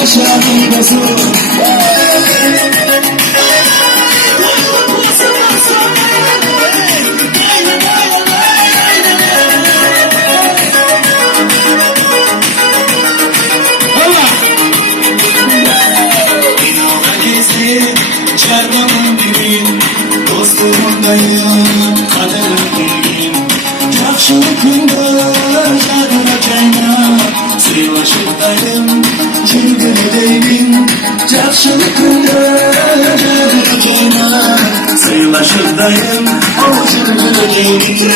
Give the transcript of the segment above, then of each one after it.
Şaşardım gözüm. Çarmamın dibin, dostumundayım, kaderimdeyim. Yaxşılıkında canına caynab, sıylaşıqdayım, çılgınıdayım. Yaxşılıkında canına caynab, sıylaşıqdayım, o çılgınıdayım.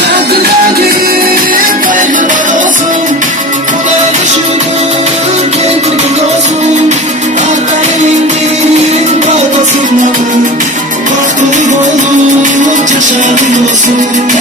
Kadınlayım, hayırlar olsun, Kuday düşünür, kendini olsun. Bakmayın, babasın yanı, baktım oğlum, yaşadım olsun.